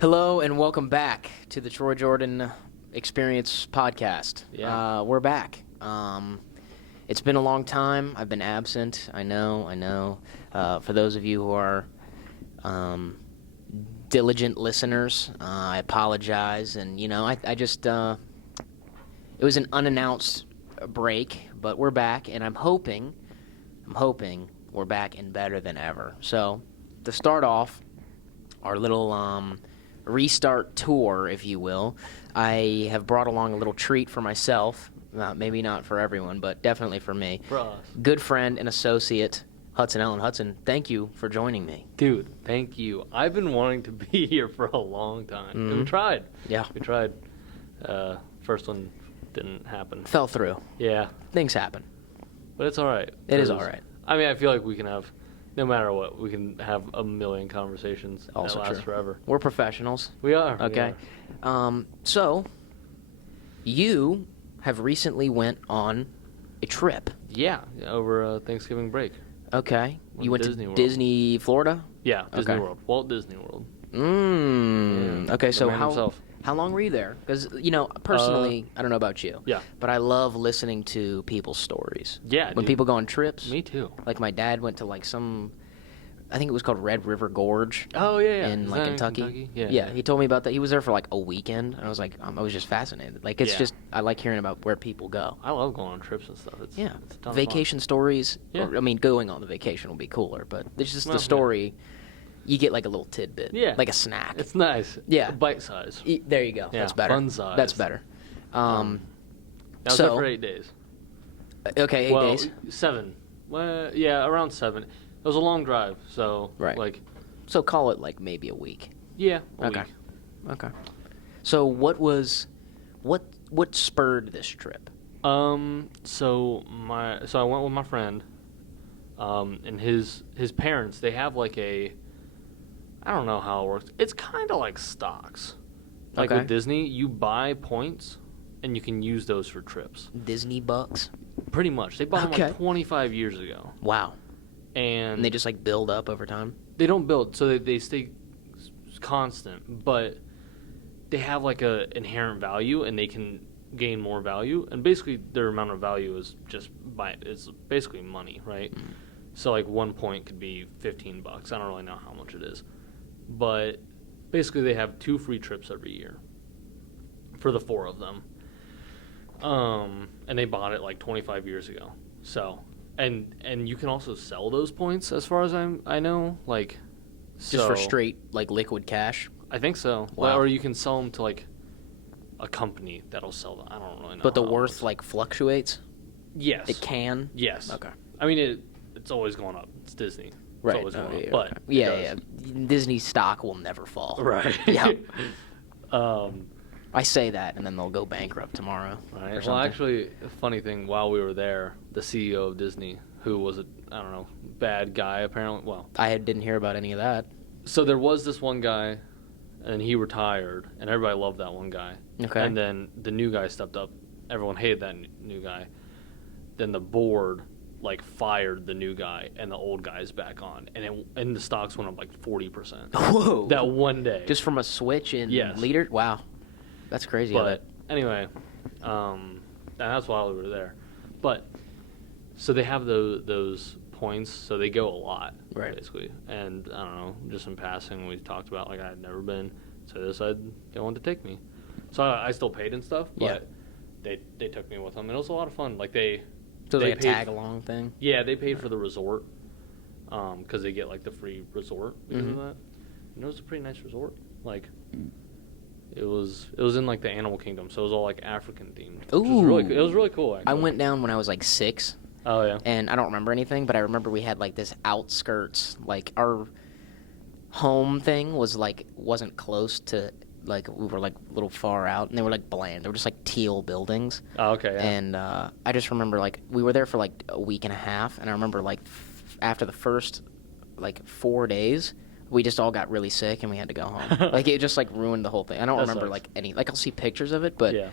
Hello and welcome back to the Troy Jordan Experience podcast. Yeah. We're back. It's been a long time. I've been absent. I know. For those of you who are diligent listeners, I apologize. And, I just, it was an unannounced break, but we're back. And I'm hoping we're back and better than ever. So, to start off, our little restart tour, if you will, I have brought along a little treat for myself. Maybe not for everyone, but definitely for me. For us. Good friend and associate, Hudson Ellen. Hudson, thank you for joining me. Dude, thank you. I've been wanting to be here for a long time. Mm-hmm. We tried. Yeah. We tried. First one didn't happen. Fell through. Yeah. Things happen. But it's all right. It is all right. I mean, I feel like we can have, no matter what, we can have a million conversations Also that last true. forever. We're professionals. We are. Okay. We are. So, you have recently went on a trip. Yeah, over Thanksgiving break. Okay. Went You went Disney to World. Disney, Florida? Yeah, Disney Okay. World. Walt Disney World. Yeah. Okay, The so man himself. how long were you there? Because, personally, I don't know about you. Yeah. But I love listening to people's stories. Yeah, When dude. people go on trips. Me too. Like my dad went to some, I think it was called Red River Gorge. Oh, yeah. In Is like that Kentucky. Yeah. He told me about that. He was there for like a weekend, and I was like, I was just fascinated. Like it's Yeah. just I like hearing about where people go. I love going on trips and stuff. It's a ton of fun. Vacation stories. Yeah. Or, going on the vacation will be cooler, but it's just Well, the story. You get like a little tidbit. Yeah. Like a snack. It's nice. Yeah. Bite size. There you go. Yeah, That's better. fun size. That's better. I was so there for 8 days. Okay, 8 days. 7. Well, yeah, around 7. It was a long drive, so Right. like, So call it like maybe a week. yeah, a Okay. week. Okay. So what spurred this trip? So I went with my friend, and his parents. They have like I don't know how it works. It's kind of like stocks. Like Okay. with Disney, you buy points, and you can use those for trips. Disney bucks. Pretty much. They bought them Okay. like 25 years ago, Wow. and And they just like build up over time. they don't build, so they stay constant, but they have like a inherent value, and they can gain more value, and basically their amount of value is it's basically money, right? So like 1 point could be $15. I don't really know how much it is, but basically they have 2 free trips every year for the 4 of them, and they bought it like 25 years ago. So and you can also sell those points, as far as I know, like Just for straight like liquid cash. I think so. Wow. Or you can sell them to like a company that'll sell them. I don't really know. But the how it worth works. like fluctuates. Yes. It can. Yes. Okay. I mean, it's always going up. It's Disney. It's Right. always going up. Yeah, But okay. it yeah. does. Disney stock will never fall. Right. Yeah. um. I say that, and then they'll go bankrupt tomorrow. Right. Or Well, something. actually, a funny thing. While we were there, the CEO of Disney, who was bad guy apparently. Well, I didn't hear about any of that. so there was this one guy, and he retired, and everybody loved that one guy. Okay. And then the new guy stepped up. Everyone hated that new guy. Then the board fired the new guy, and the old guy's back on, and the stocks went up like 40%. Whoa. That one day. Just from a switch in Yes. leader. Wow. That's crazy. But anyway, and that's why we were there. But so they have those points, so they go a lot, Right. basically. And I don't know, just in passing, we talked about I had never been, so they decided they wanted to take me. So I still paid and stuff, but they took me with them, and it was a lot of fun. Like So they like a paid- tag along thing. Yeah, they paid for the resort, because they get like the free resort because of that. And it was a pretty nice resort. Like it was in like the animal kingdom, so it was all like African themed. Which was really, it was really cool. Actually. I went down when I was like 6, Oh yeah. and I don't remember anything, but I remember we had like this outskirts, like our home thing wasn't close to, like we were like a little far out, and they were like bland. They were just like teal buildings. Oh, okay. Yeah. And I just remember like we were there for like a week and a half, and I remember like after the first like 4 days, we just all got really sick and we had to go home. Like it just like ruined the whole thing. I don't That remember sucks. like any, like I'll see pictures of it, but Yeah.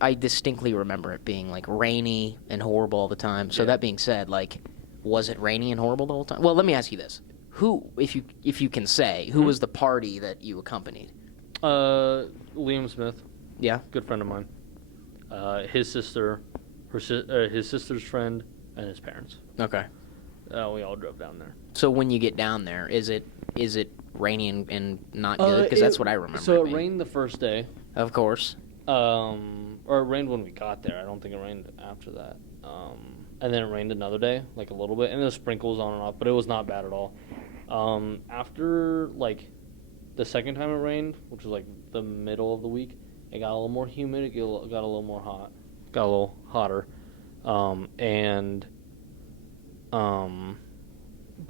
I distinctly remember it being like rainy and horrible all the time. So Yeah. that being said, like, was it rainy and horrible the whole time? Well, let me ask you this: who, if you can say, who was the party that you accompanied? Liam Smith, Yeah. good friend of mine. His sister, his sister's friend, and his parents. Okay. We all drove down there. So when you get down there, is it rainy and not good? Because that's what I remember. So it rained the first day. Of course. Or it rained when we got there. I don't think it rained after that. And then it rained another day, like a little bit, and there was sprinkles on and off, but it was not bad at all. After like the second time it rained, which was like the middle of the week, it got a little more humid. It got a little more hot. Got a little hotter. But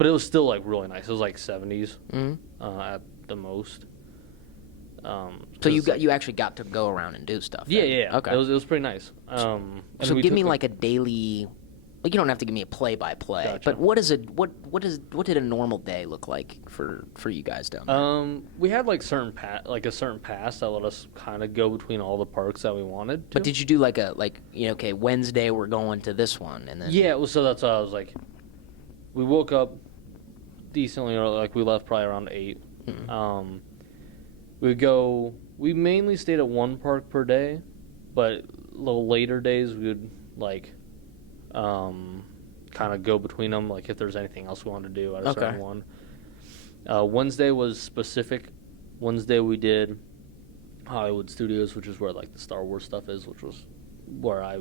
it was still like really nice. It was like 70s at the most. So you actually got to go around and do stuff. Yeah, then? yeah. Okay. It was pretty nice. So give me like a daily. Like you don't have to give me a play-by-play, Gotcha. but what did a normal day look like for you guys down there? We had like a certain pass that let us kind of go between all the parks that we wanted to. But did you do okay, Wednesday we're going to this one, and then Yeah, so that's why I was like, we woke up decently early, like we left probably around 8. Mm-hmm. We mainly stayed at one park per day, but little later days we would like kind of go between them, like if there's anything else we wanted to do at a certain one. Wednesday was specific. Wednesday we did Hollywood Studios, which is where like the Star Wars stuff is, which was where I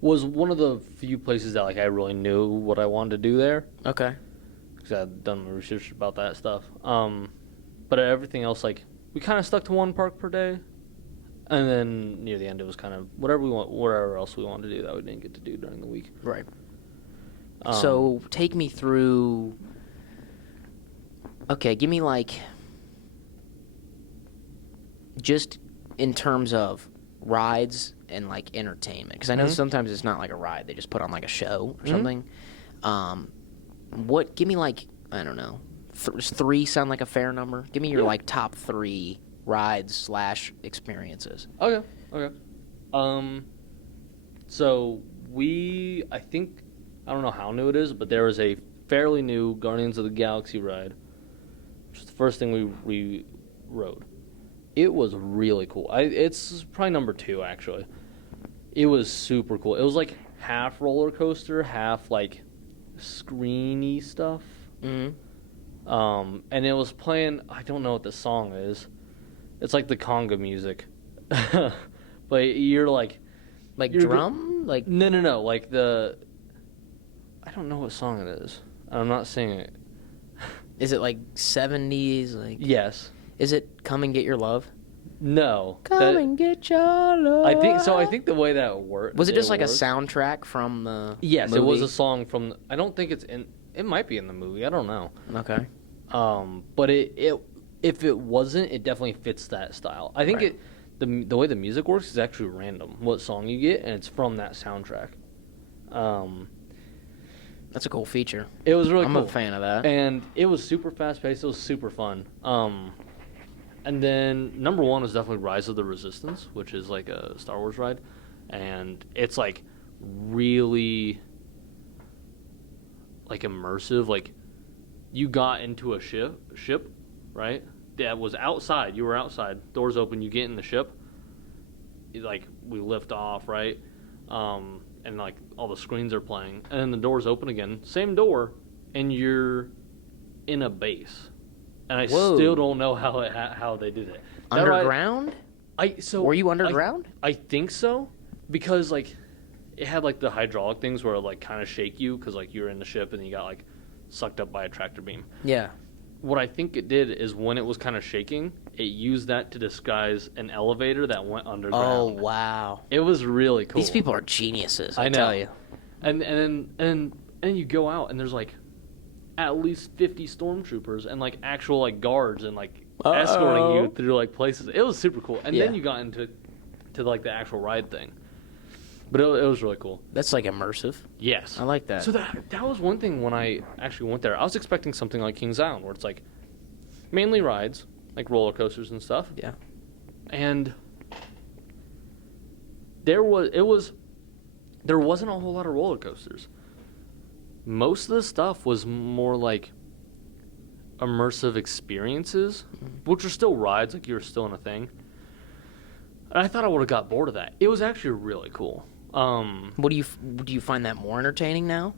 was one of the few places that like I really knew what I wanted to do there. Okay. Because I had done my research about that stuff. But everything else, like we kind of stuck to one park per day. And then near the end, it was kind of whatever else we wanted to do that we didn't get to do during the week. Right. So take me through. Okay, give me like just in terms of rides and like entertainment, because I know sometimes it's not like a ride; they just put on like a show or something. Give me like I don't know. Does 3 sound like a fair number? Give me your like top 3 rides / experiences. Okay. So I think, I don't know how new it is, but there was a fairly new Guardians of the Galaxy ride, which was the first thing we rode. It was really cool. It's probably number 2, actually. It was super cool. It was like half roller coaster, half like screeny stuff. Mm-hmm. And it was playing, I don't know what the song is. It's like the conga music. But you're like drum? Like No. Like I don't know what song it is. I'm not singing it. Is it like 70s? Like Yes. Is it Come and Get Your Love? No. Come and get your love. I think the way that worked. Was it just like a soundtrack from the Yes, movie? it was a song from. I don't think it's in. It might be in the movie. I don't know. Okay. But if it wasn't, it definitely fits that style. I think the way the music works is actually random. What song you get, and it's from that soundtrack. That's a cool feature. It was really cool. I'm a fan of that. And it was super fast paced. It was super fun. And then number 1 was definitely Rise of the Resistance, which is like a Star Wars ride, and it's like really like immersive. Like you got into a ship, right? That was outside. You were outside. Doors open. You get in the ship. Like we lift off, right? And like all the screens are playing, and then the doors open again. Same door, and you're in a base. And I still don't know how they did it. Underground? Were you underground? I think so, because like it had like the hydraulic things where it like kind of shake you because like you're in the ship and you got like sucked up by a tractor beam. Yeah. What I think it did is when it was kind of shaking, it used that to disguise an elevator that went underground. Oh wow! It was really cool. These people are geniuses. I know. Tell you. And you go out and there's like at least 50 stormtroopers and like actual like guards and like escorting you through like places. It was super cool. And then you got into like the actual ride thing. But it was really cool. That's like immersive. Yes. I like that. So that was one thing when I actually went there. I was expecting something like Kings Island where it's like mainly rides, like roller coasters and stuff. Yeah. And there wasn't a whole lot of roller coasters. Most of the stuff was more like immersive experiences, which are still rides, like you're still in a thing. And I thought I would have got bored of that. It was actually really cool. Do you find that more entertaining now,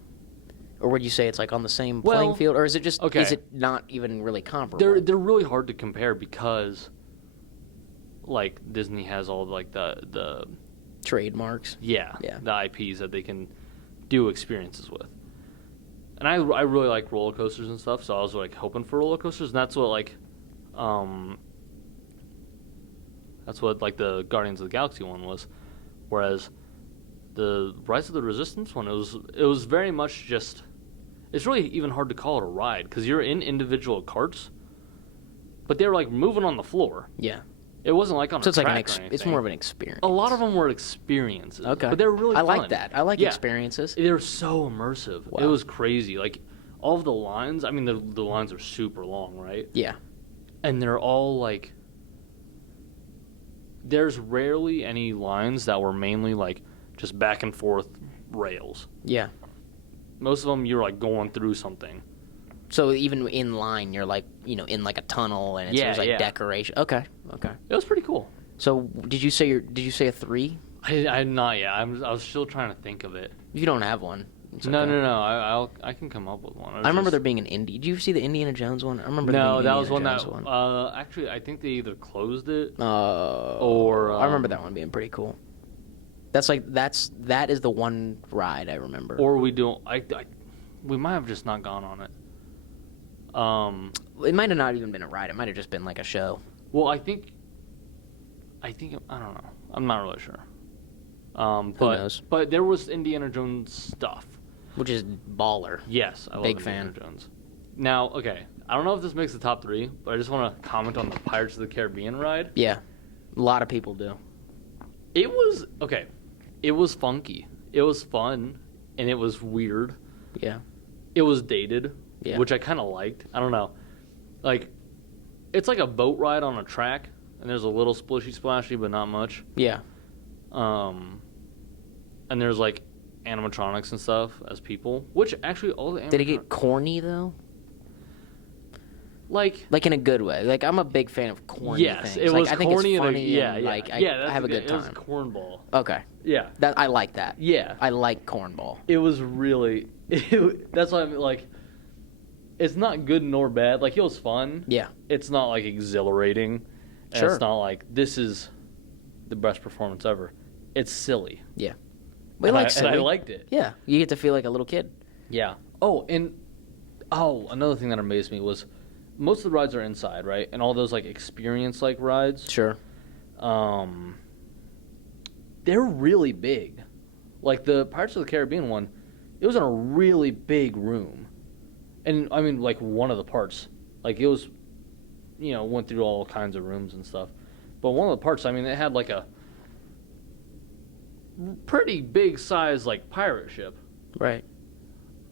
or would you say it's like on the same Well, playing field, or is it just okay. is it not even really comparable? They're really hard to compare because, like, Disney has all like the Trademarks. yeah Yeah. the IPs that they can do experiences with. And I really like roller coasters and stuff, so I was like hoping for roller coasters, and that's what like the Guardians of the Galaxy one was, whereas the Rise of the Resistance one, it was very much just, it's really even hard to call it a ride because you're in individual carts, but they're like moving on the floor. Yeah. It wasn't like on So a it's like track or anything. it's more of an experience. A lot of them were experiences. Okay. But they're really I fun. like that. I like Yeah. experiences. They're so immersive. Wow. It was crazy. Like, all of the lines, I mean, the lines are super long, right? Yeah. And they're all, like, there's rarely any lines that were mainly, like, just back and forth rails. Yeah. Most of them, you're, like, going through something. So even in line, you're like, in like a tunnel, and Yeah, there's like yeah. decoration. Okay. It was pretty cool. So did you say a 3? I not yet. I was still trying to think of it. You don't have one. It's No. okay. I can come up with one. I remember there being an Indy. Did you see the Indiana Jones one? I remember. No, there being that an was one Indiana that. Jones one. Actually, I think they either closed it Or I remember um, that one being pretty cool. That is the one ride I remember. or we don't. We might have just not gone on it. It might have not even been a ride. It might have just been like a show. Well, I think I don't know. I'm not really sure. Who But knows? but there was Indiana Jones stuff. Which is baller. Yes, I love Big Indiana fan. Jones. Now, okay, I don't know if this makes the top 3, but I just want to comment on the Pirates of the Caribbean ride. Yeah, a lot of people do. It was okay. It was funky. It was fun, and it was weird. Yeah. It was dated, Yeah. which I kind of liked. I don't know. Like, it's like a boat ride on a track, and there's a little splishy splashy, but not much. Yeah. And there's like animatronics and stuff as people, which actually all the Did it get corny though? like Like in a good way. Like I'm a big fan of corny yes, things. it like, was I think corny it's and funny yeah, and yeah, like yeah. I have a good It was time. cornball. Okay. Yeah, That I like that. yeah. I like cornball. It was really. That's why I'm like. It's not good nor bad. Like, it was fun. Yeah. It's not like exhilarating. And Sure. It's not like this is the best performance ever. It's silly. Yeah. We And like I silly. liked it. Yeah. You get to feel like a little kid. Yeah. Another thing that amazed me was most of the rides are inside, right? And all those like experience like rides, Sure. they're really big. Like the Pirates of the Caribbean one, it was in a really big room. And I mean like one of the parts. Like it was went through all kinds of rooms and stuff. But one of the parts, I mean, it had like a pretty big size like pirate ship. Right.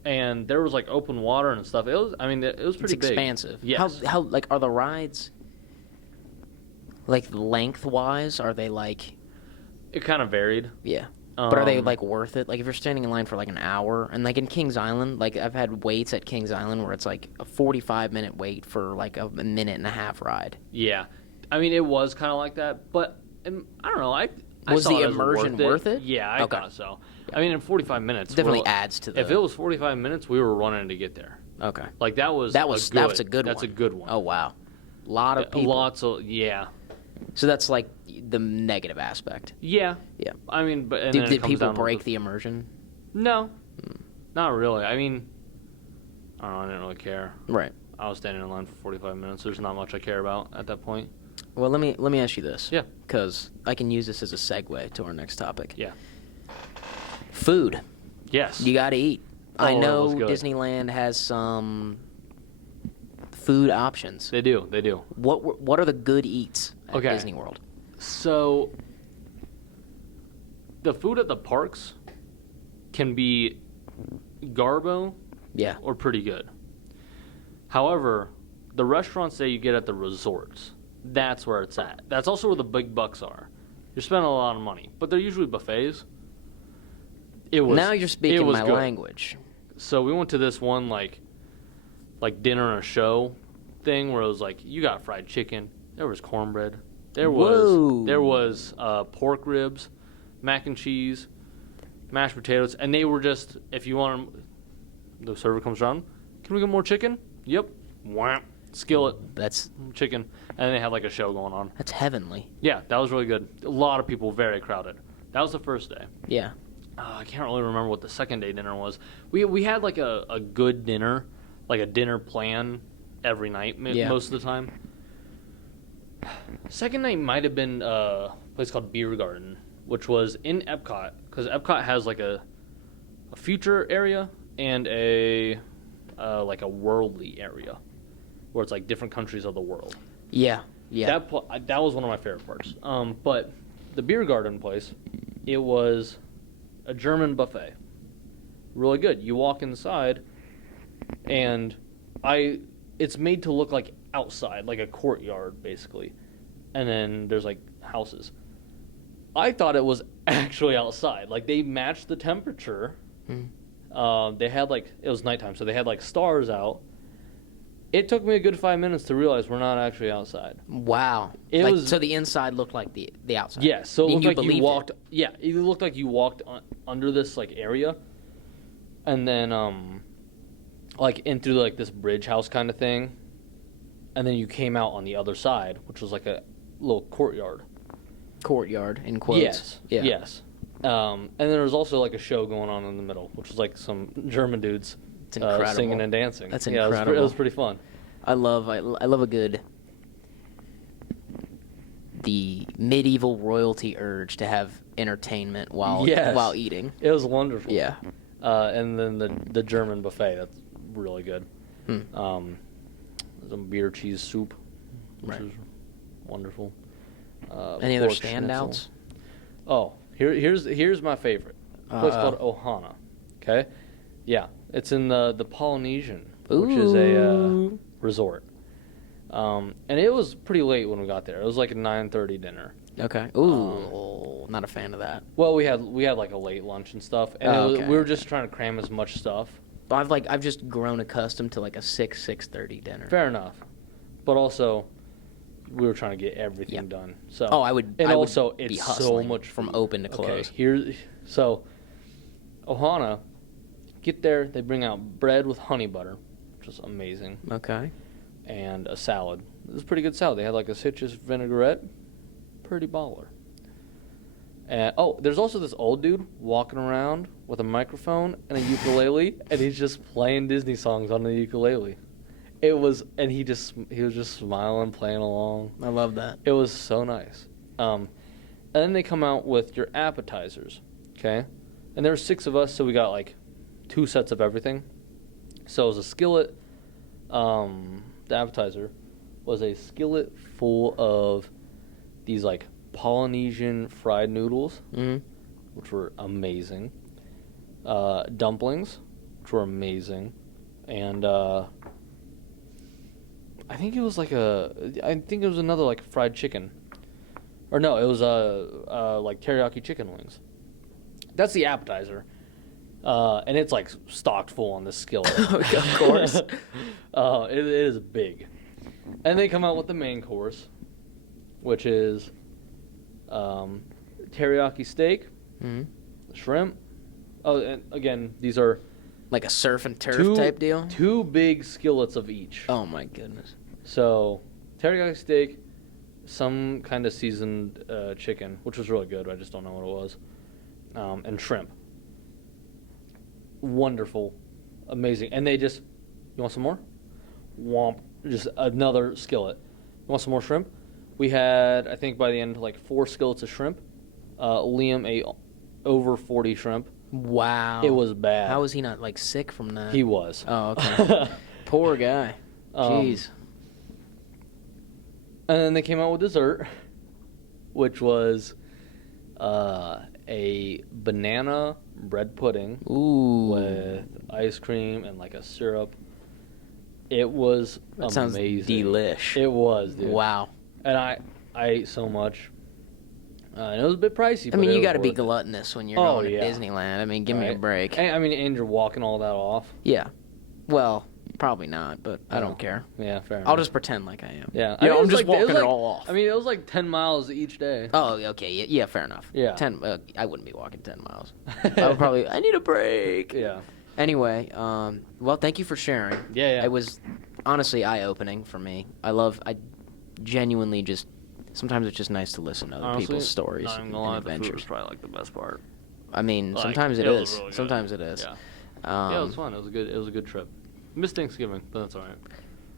And there was like open water and stuff. It was pretty It's big. expansive. Yes. How like are the rides like lengthwise? Are they like It kind of varied. yeah. But are they Um, like worth it? Like if you're standing in line for like an hour and like in Kings Island, like I've had waits at Kings Island where it's like a 45-minute wait for like a minute and a half ride. Yeah, I mean it was kind of like that, but I don't know. I Was saw the it as immersion worth it? Yeah, I Okay. thought so. I mean, in 45 minutes, Definitely adds to the. If it was 45 minutes, we were running to get there. Okay. Like that was That's a good one. That's a good one. Oh wow. Lot of people. Lots of yeah. So that's like the negative aspect. Yeah. Yeah. I mean, but and then Did it comes people down to break the immersion? No, not really. I mean, I don't know. I didn't really care. Right. I was standing in line for 45 minutes. There's not much I care about at that point. Well, let me ask you this. Yeah. Because I can use this as a segue to our next topic. Yeah. Food. Yes. You got to eat. Oh, I it know was good. Disneyland has some food options. They do. They do. What are the good eats at Okay. Disney World? So, the food at the parks can be garbo Yeah. or pretty good. However, the restaurants that you get at the resorts, that's where it's at. That's also where the big bucks are. You're spending a lot of money, but they're usually buffets. Now you're speaking my good. language. So we went to this one like dinner and a show thing where it was like you got fried chicken, there was cornbread, Whoa. there was pork ribs, mac and cheese, mashed potatoes, and they were just, if you want them, the server comes around, can we get more chicken? Yep. Wham. Skillet. That's chicken. And they had like a show going on. That's heavenly. Yeah, that was really good. A lot of people, very crowded. That was the first day. Yeah. I can't really remember what the second day dinner was. We had like a good dinner, like a dinner plan every night most of the time. Second night might have been a place called Beer Garden, which was in Epcot, because Epcot has like a future area and a like a worldly area, where it's like different countries of the world. Yeah, yeah. That was one of my favorite parts. But the Beer Garden place, it was a German buffet. Really good. You walk inside, and it's made to look like outside, like a courtyard, basically. And then there's like houses. I thought it was actually outside. Like they matched the temperature. They had like, it was nighttime, so they had like stars out. It took me a good 5 minutes to realize we're not actually outside. Wow. So the inside looked like the outside. Yeah, so it looked like you walked. It. Yeah, it looked like you walked under this like area, and then like into like this bridge house kind of thing, and then you came out on the other side, which was like a little courtyard. Courtyard in quotes. Yes. Yeah. Yes. And then there was also like a show going on in the middle, which was like some German dudes. It's incredible. Singing and dancing. That's incredible. It was pretty fun. I love a good the medieval royalty urge to have entertainment while eating. It was wonderful. Yeah. And then the German buffet, that's really good. Some beer cheese soup, which is wonderful. Any other pork standouts? Schnitzel. Oh, here's my favorite. A place called Ohana. Okay? Yeah. It's in the Polynesian, which is a resort. And it was pretty late when we got there. It was like a 9:30 dinner. Okay. Ooh, not a fan of that. Well, we had like a late lunch and stuff, and we were just trying to cram as much stuff. But I've just grown accustomed to like a 6:30 dinner. Fair enough, but also we were trying to get everything done. So it's be hustling so much from food. open to close. Okay, so Ohana, get there. They bring out bread with honey butter, which is amazing. Okay. And a salad. It was a pretty good salad. They had like a citrus vinaigrette. Pretty baller. And there's also this old dude walking around with a microphone and a ukulele, and he's just playing Disney songs on the ukulele. He was just smiling, playing along. I love that. It was so nice. And then they come out with your appetizers, okay? And there were 6 of us, so we got like 2 sets of everything. So it was a skillet. The appetizer was a skillet full of these like Polynesian fried noodles, which were amazing. Dumplings, which were amazing, and I think it was another like fried chicken, or no, it was like teriyaki chicken wings. That's the appetizer. And it's like stocked full on this skillet. Of course. It is big. And they come out with the main course, which is teriyaki steak, shrimp. Oh, and again, these are like a surf and turf type deal? 2 big skillets of each. Oh, my goodness. So, teriyaki steak, some kind of seasoned chicken, which was really good. I just don't know what it was. And shrimp. Wonderful. Amazing. And they just, you want some more? Womp. Just another skillet. You want some more shrimp? We had, I think by the end, like 4 skillets of shrimp. Liam ate over 40 shrimp. Wow. It was bad. How was he not like sick from that? He was. Oh, okay. Poor guy. Jeez. And then they came out with dessert, which was a banana bread pudding with ice cream and like a syrup. It was that amazing. Sounds delish. It was, dude. Wow. And I ate so much. And it was a bit pricey. I mean, you got to be gluttonous when you're going to Disneyland. I mean, give me a break. And you're walking all that off. Yeah. Well, probably not, but I don't care. Yeah, fair enough. I'll just pretend like I am. Yeah, You know, I'm it's just like- walking was it like- all off. I mean, it was like 10 miles each day. Oh, okay. Yeah, fair enough. Yeah. 10. I wouldn't be walking 10 miles. I would probably. I need a break. Yeah. Anyway, well, thank you for sharing. Yeah. It was honestly eye-opening for me. I genuinely just. Sometimes it's just nice to listen to other Honestly, people's stories not even and gonna lie, the food adventures. was probably like the best part. I mean, Like, sometimes it was is. really good. Sometimes it is. Yeah. Yeah, it was fun. It was a good trip. Missed Thanksgiving, but that's all right.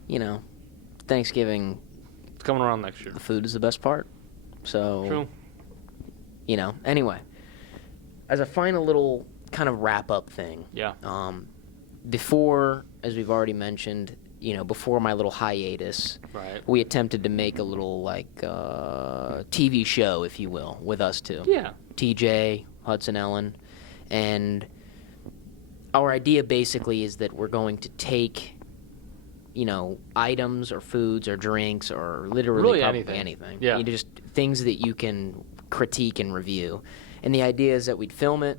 You know, Thanksgiving, It's coming around next year. the food is the best part. So, True. you know, anyway, as a final little kind of wrap-up thing, Yeah. before, as we've already mentioned, you know, before my little hiatus, Right. we attempted to make a little, like, TV show, if you will, with us two. Yeah. TJ, Hudson Ellen, and our idea basically is that we're going to take, you know, items or foods or drinks or literally Really probably anything. Yeah. You know, just things that you can critique and review. And the idea is that we'd film it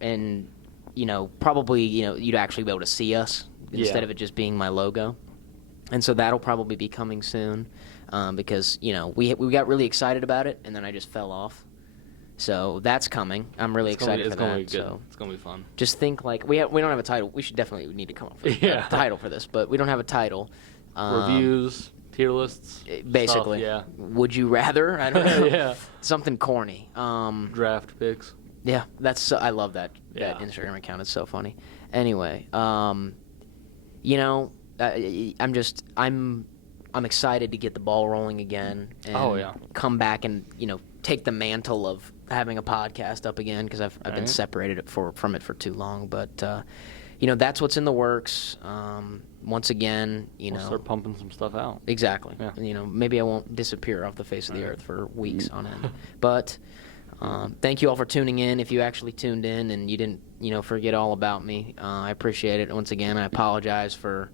and, you know, probably, you know, you'd actually be able to see us instead Yeah. of it just being my logo. And so that'll probably be coming soon because, you know, we got really excited about it and then I just fell off. So that's coming. I'm really excited for that. So It's gonna be fun. just think like we don't have a title. We should definitely need to come up with Yeah. a title for this, but we don't have a title. Reviews, tier lists, basically. stuff, Would you rather? I don't know. Yeah. Something corny. Draft picks. Yeah, I love that Yeah. Instagram account. It's so funny. Anyway, you know, I'm excited to get the ball rolling again and Oh, yeah. come back and, you know, take the mantle of having a podcast up again because I've been Right. separated from it for too long. But, you know, that's what's in the works. Once again, you We'll know. start pumping some stuff out. Exactly. Yeah. You know, maybe I won't disappear off the face of the Right. earth for weeks on end. But thank you all for tuning in. If you actually tuned in and you didn't, you know, forget all about me, I appreciate it. Once again, I apologize for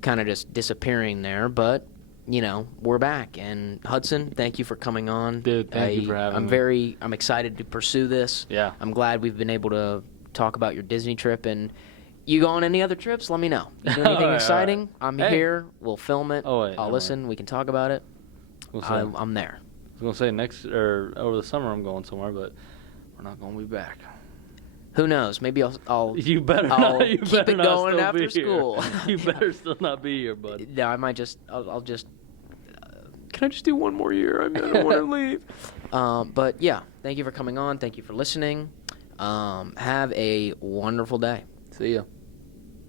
kind of just disappearing there, but you know, we're back. And Hudson, thank you for coming on. Dude, thank you for having me. I'm excited to pursue this. Yeah. I'm glad we've been able to talk about your Disney trip. And you go on any other trips, let me know. You do anything All right, exciting? all right. I'm Hey. here. We'll film it. Oh, wait, I'll no listen. We can talk about it. We'll see. I'm there. I was gonna say over the summer I'm going somewhere, but we're not gonna be back. Who knows? Maybe I'll You better I'll not. You keep better it not going still after be here. school. You better still not be here, bud. No, I might just. I'll just. Can I just do one more year? I don't want to leave. But yeah, thank you for coming on. Thank you for listening. Have a wonderful day. See ya.